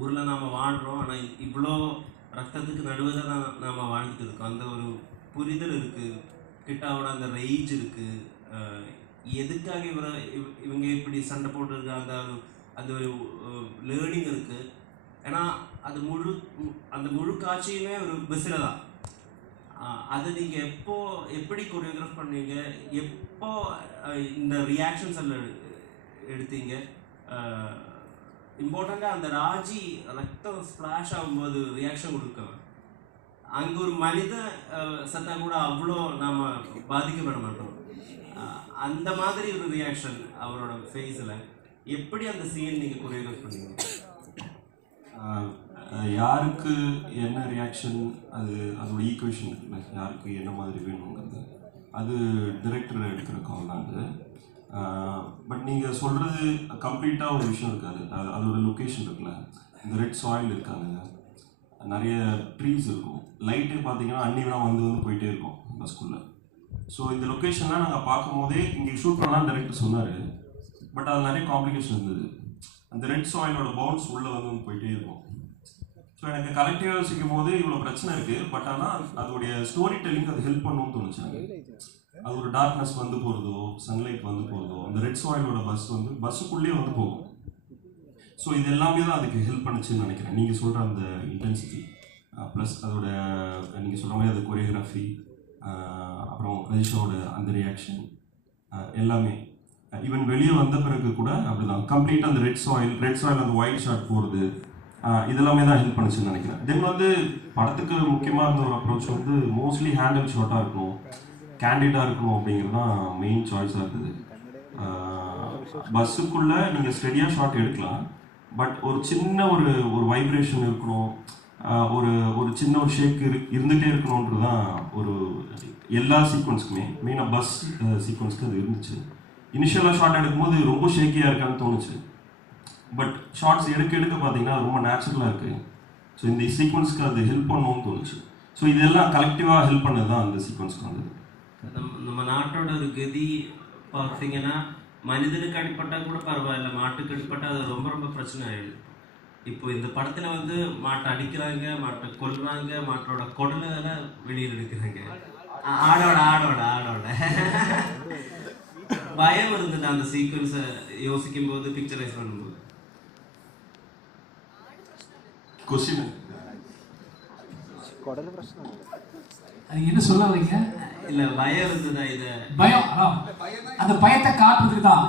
ஊரில் நாம் வாழ்கிறோம். ஆனால் இவ்வளோ ரத்தத்துக்கு நடுவில் தான் நாம் வாழ்ந்துட்டு இருக்கோம். அந்த ஒரு புரிதல் இருக்குது, கிட்டாவோட அந்த ரேஜ் இருக்குது. எதுக்காக இவங்க இப்படி சண்டை போட்டுருக்க அந்த ஒரு லேர்னிங் இருக்குது. ஏன்னா அது அந்த முழு காட்சியுமே ஒரு பஸ்ஸில் தான். அது நீங்கள் எப்படி கொரியோகிராஃப் பண்ணீங்க, எப்போ இந்த ரியாக்ஷன்ஸ் எல்லாம் எடுத்தீங்க? இம்பார்ட்டண்ட்டாக அந்த ராஜி ரத்தம் ஸ்ப்ளாஷ் ஆகும்போது ரியாக்ஷன் கொடுக்கவன் அங்கே ஒரு மனித சத்தா கூட அவ்வளோ நாம் பாதிக்கப்பட மாட்டோம். அந்த மாதிரி ஒரு ரியாக்ஷன் அவரோட ஃபேஸில் எப்படி அந்த சீன் நீங்கள் கொரியோகிராஃப் பண்ணீங்க? யாருக்கு என்ன ரியாக்ஷன், அதோட ஈக்குவேஷன் இருக்குல்ல, யாருக்கு என்ன மாதிரி வேணுங்கிறது அது டிரெக்டர் எடுக்கிற கால் தான் அது. பட் நீங்கள் சொல்கிறது கம்ப்ளீட்டாக ஒரு விஷயம் இருக்காது. அதோட லொக்கேஷன் இருக்குல்ல, இந்த ரெட் சாயில் இருக்காங்க, நிறைய ட்ரீஸ் இருக்கும், லைட்டே பார்த்தீங்கன்னா அன்னிவனாக வந்து போயிட்டே இருக்கும் பஸ்குள்ளே. ஸோ இந்த லொக்கேஷன்லாம் நாங்கள் பார்க்கும் போதே இங்கே ஷூட் பண்ணலான்னு டைரக்டர் சொன்னார். பட் அது நிறைய காம்ப்ளிகேஷன் இருந்தது. அந்த ரெட் சாயிலோட பவுன்ஸ் உள்ளே வந்து போயிட்டே இருக்கும். ஸோ எனக்கு கலெக்டிவாக யோசிக்கும் போது இவ்வளோ பிரச்சனை இருக்குது. பட் ஆனால் அதோடைய ஸ்டோரி டெல்லிங் அது ஹெல்ப் பண்ணணும்னு தோணுச்சு. அது ஒரு டார்க்னஸ் வந்து போகிறதோ, சன்லைட் வந்து போகிறதோ, அந்த ரெட் சாயிலோட பஸ்ஸுக்குள்ளேயே வந்து போகும். ஸோ இது எல்லாமே தான் அதுக்கு ஹெல்ப் பண்ணுச்சுன்னு நினைக்கிறேன். நீங்கள் சொல்கிற அந்த இன்டென்சிட்டி ப்ளஸ் அதோட நீங்கள் சொல்கிற மாதிரி அது கொரியோகிராஃபி, அப்புறம் ரஜிஷாவோட அந்த ரியாக்ஷன் எல்லாமே. ஈவன் வெளியே வந்த பிறகு கூட அப்படிதான் கம்ப்ளீட்டாக அந்த ரெட் சாயில் அந்த ஒயிட் ஷாட் போகிறது இதெல்லாமே தான் ஹெல்ப் பண்ணுச்சுன்னு நினைக்கிறேன். தென் வந்து படத்துக்கு முக்கியமாக இருந்த ஒரு அப்ரோச் வந்து மோஸ்ட்லி ஹேண்டில் ஷாட்டாக இருக்கணும், கேண்டிடாக இருக்கணும் அப்படிங்கிறது தான் மெயின் சாய்ஸாக இருக்குது. பஸ்ஸுக்குள்ளே நீங்கள் ஸ்டெடியாக ஷாட் எடுக்கலாம், பட் ஒரு சின்ன ஒரு வைப்ரேஷன் இருக்கணும், ஒரு சின்ன ஒரு ஷேக் இருந்துகிட்டே இருக்கணுன்றது தான் ஒரு எல்லா சீக்வன்ஸுக்குமே. மெயினாக பஸ் சீக்வன்ஸ்க்கு அது இருந்துச்சு. இனிஷியலாக ஷாட் எடுக்கும்போது ரொம்ப ஷேக்கியாக இருக்கான்னு தோணுச்சு. பட் ஷார்ட்ஸ் எடுக்க பார்த்தீங்கன்னா ரொம்ப நேச்சுரலாக இருக்குது. ஸோ இந்த சீக்வன்ஸ்க்கு அது ஹெல்ப் பண்ணணும்னு தோணுச்சு. ஸோ இதெல்லாம் கலெக்டிவாக ஹெல்ப் பண்ணது தான் அந்த சீக்வன்ஸ்க்கு வந்தது. நம்ம நாட்டோட ஒரு கதி பார்த்தீங்கன்னா, மனிதனுக்கு அடிப்பட்டால் கூட பரவாயில்ல, மாட்டுக்கு அடிப்பட்டால் அது ரொம்ப ரொம்ப பிரச்சனை ஆயிடுது. இப்போ இந்த படத்தில் வந்து மாட்டை அடிக்கிறாங்க, மாட்டை கொல்றாங்க, மாட்டோட குடலை வெளியில் எடுக்கிறாங்க. ஆடோட பயம் இருந்தது அந்த சீக்வன்ஸை யோசிக்கும் போது, பிக்சரைஸ் பண்ணும்போது. அது என்ன சொல்ல வரீங்க? இல்ல பயம் இருந்ததா? இத பயம், அந்த பயத்தை காட்டுறதுக்கு தான்